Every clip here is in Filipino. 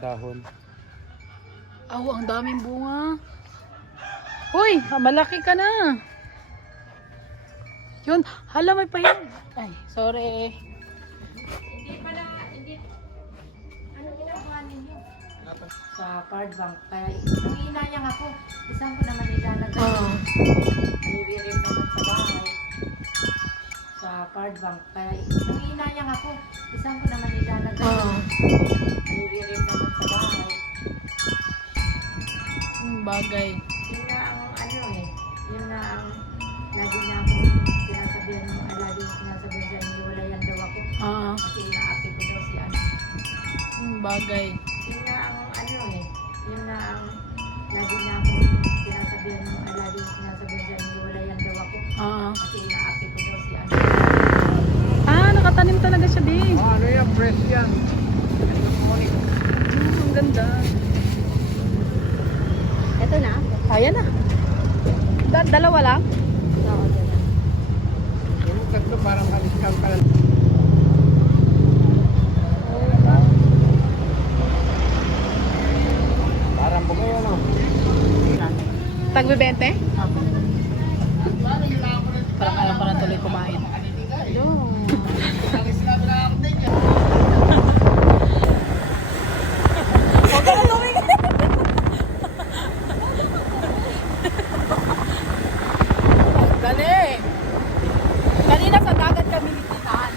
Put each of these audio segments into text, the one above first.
dahon. Aw, ang daming bunga. Hoy, malaki ka na. Yun, hala may pa yan. Ay, sorry. Hindi pala, hindi. Ano ginagawa ninyo? Sa card bank. Kaya nanginayang ako. Isang ko naman ilalagay. Naiwirin naman sa bahay. Sa card bank. Kaya nanginayang ako. Isang ko naman ilalagay. Naiwirin naman sa bahay. Bagay. Yun na ang ano eh. Yun na ang lagi na akong sinasabihan mo. Lagi sinasabihan siya, iniwalayan daw ako. Kasi inaapit ko daw si ano. Bagay. Yun na ang ano eh. Yun na ang lagi na akong sinasabihan mo. Lagi sinasabihan siya, iniwalayan daw ako. Kasi inaapit ko daw si ano. Nakatanim talaga siya din. Ano yan? Fresh yan. Ang ganda. Ito na? Ayan na. Dalawa lang? Oo, dalawa. Yung tatlo parang aliskan pala. Parang bukayo no? Tagbe-20? Parang ayaw ko na tuloy kumain. Huwag ka na lumingin. Dali. Kanina sa dagat kami nititaan.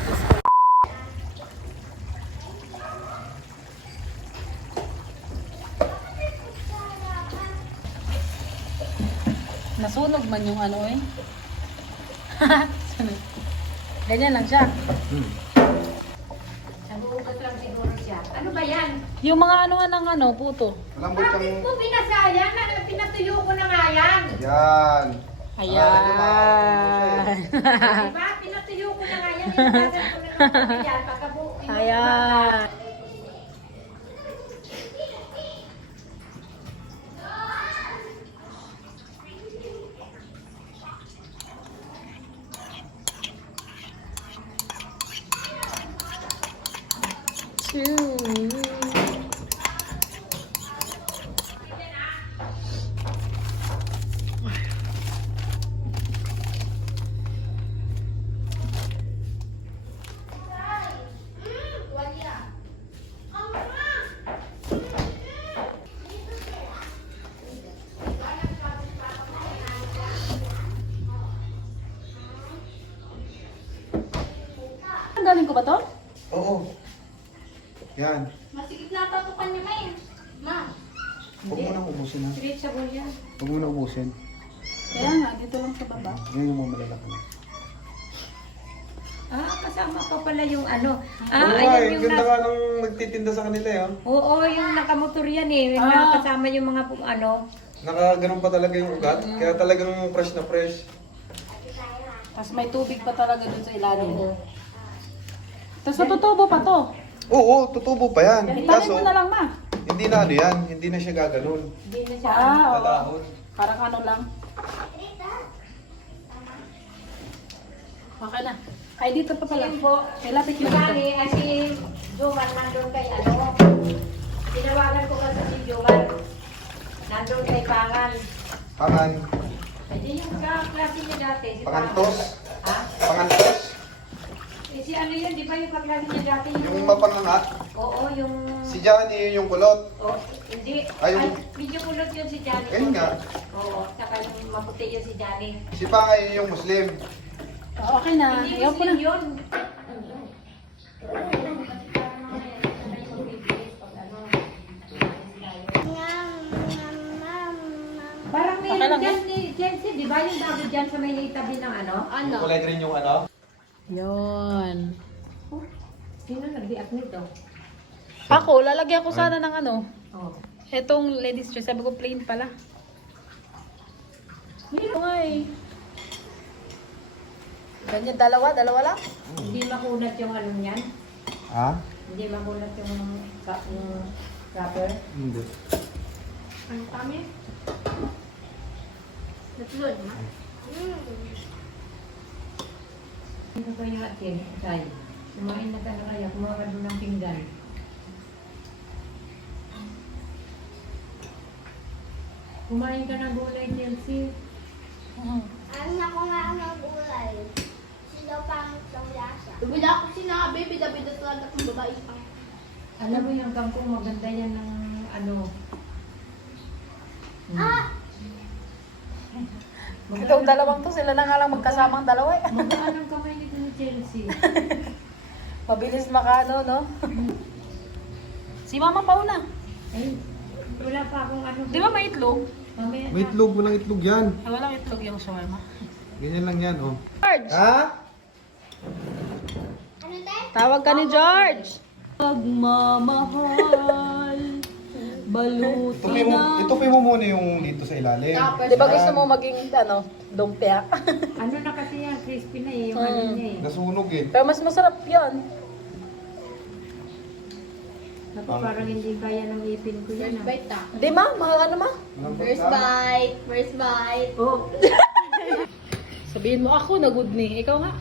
Nasunog man yung ano eh. Ganyan lang siya. Naguugat lang siguro siya. Ano ba yan? Yung mga ano ng ano, puto. Malambot Bakit mo pinasaya? Pinatuyo ko na nga yan. Yan. Ayan. Diba? Pinatuyo ko na nga yan. Inugasan ko na ng yan. Pagkabuo. Ayan. Galing ko ba to? Oo. Yan. Masigit na tatukan niya may. Ma. Huwag mo nang ubusin ha. Reachable yan. Huwag mo nang ubusin. Kaya nga, dito lang sa baba. Yan yung mga malalaki na. Kasama pa pala yung ano. Oo nga eh. Ganda nga nung nagtitinda sa kanila eh. Oo, yung nakamotor yan eh. Yung kasama yung mga ano. Nakaganon pa talaga yung ugat. Kaya talagang fresh na fresh. Tapos may tubig pa talaga dun sa ilalim. Tapos natutubo pa to. Oo, tutubo pa yan. Itanin Kaso, mo na lang, ma. hindi na ano yan. Hindi na siya gaganon. Hindi na siya. Oo. Lalahon. Parang ano lang. Okay na. Ay, dito pa pala. Sige po. Ay, lapit Si mo Manny, dito. ay si Joman nandun kay ano. Tinawagan ko kasi si Joman. Nandun kay Pangan. Pangan. Ay, di yung kaklase niya dati. Si Pangantos. Pangan. Ha? Pangantos. Eh, si ano yun, di ba yung kaklase niya dati? Yung mapanganga. Oo, yung... Si Johnny yun yung kulot. Oh, hindi. Ay, Ay, yung- medyo kulot yun si Johnny. Ayun nga. Oo, saka yung maputi yun si Johnny. Si Pangay yun yung Muslim. Okay na. Hindi Ayaw ko na. Muslim yun. Parang Okay meron lang dyan ni Jensi, di ba yung bago dyan sa may tabi ng ano? Yung kulay green yung ano. Yun. Sino nag-react nito? Ako, lalagyan ko sana ng ano. Oh. Etong ladies dress. Sabi ko plain pala. Yun nga eh. Ganyan, dalawa lang. Hindi makunat yung ano niyan. Ha? Hindi makunat yung wrapper. Hindi. Ano kami? Natlod, ha? Ano ba yung atin? Say, kumain na ka na kaya, kumuha ka doon ng pinggan. Kumain ka ng gulay, Chelsea. Ano ako nga ang gulay. Sino pang lasa? Bida ako sinabi, bida-bida talaga kung babae pa. Alam mo yung kangkong maganda yan ng ano. Ah! Itong dalawang to, sila na nga lang magkasamang dalawa eh. Magaan ang kamay nito ni Chelsea. Mabilis makaano, no? Si Mama Pauna. Ay, wala pa akong ano. Di ba may itlog? Mamaya May itlog, walang itlog yan. Ay, walang itlog yung shawarma. Ganyan lang yan, oh. George! Ha? Ano tayo? Tawag ka ni George! Pagmamahal, baluti na. Itupi mo muna yung dito sa ilalim. Di ba gusto mo maging, ano, lumpia? Ano na kasi yan, crispy na eh, yung ano niya eh. Nasunog eh. Pero mas masarap yun. Naku, parang hindi kaya ng ipin ko yan First ah. bite ah. Di ma? Mga ano ma? First bite. First bite. Oh, Sabihin mo ako, na good ni. Ikaw nga.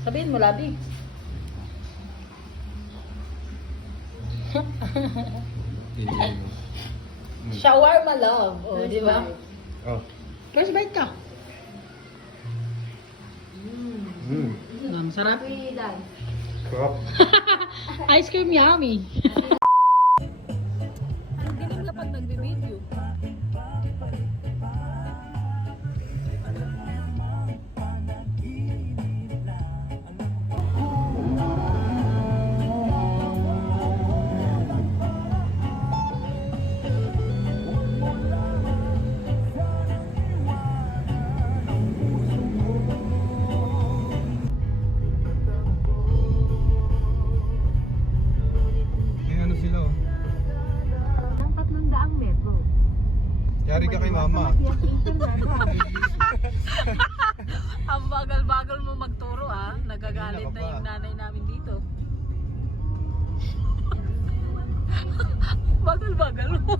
Sabihin mo, Labi. Shawarma love. O, first di ba? bite. Oh. First bite ka. Mm. Sarap. Uy, Dad. Sarap. Ice cream yummy. Ang dilim kapag nagbe-video. May ano sila, oh. Ang 300 metro. Yari ka kay mama. Ang bagal-bagal mo magturo ah. Nagagalit na yung nanay namin dito. Bagal-bagal mo.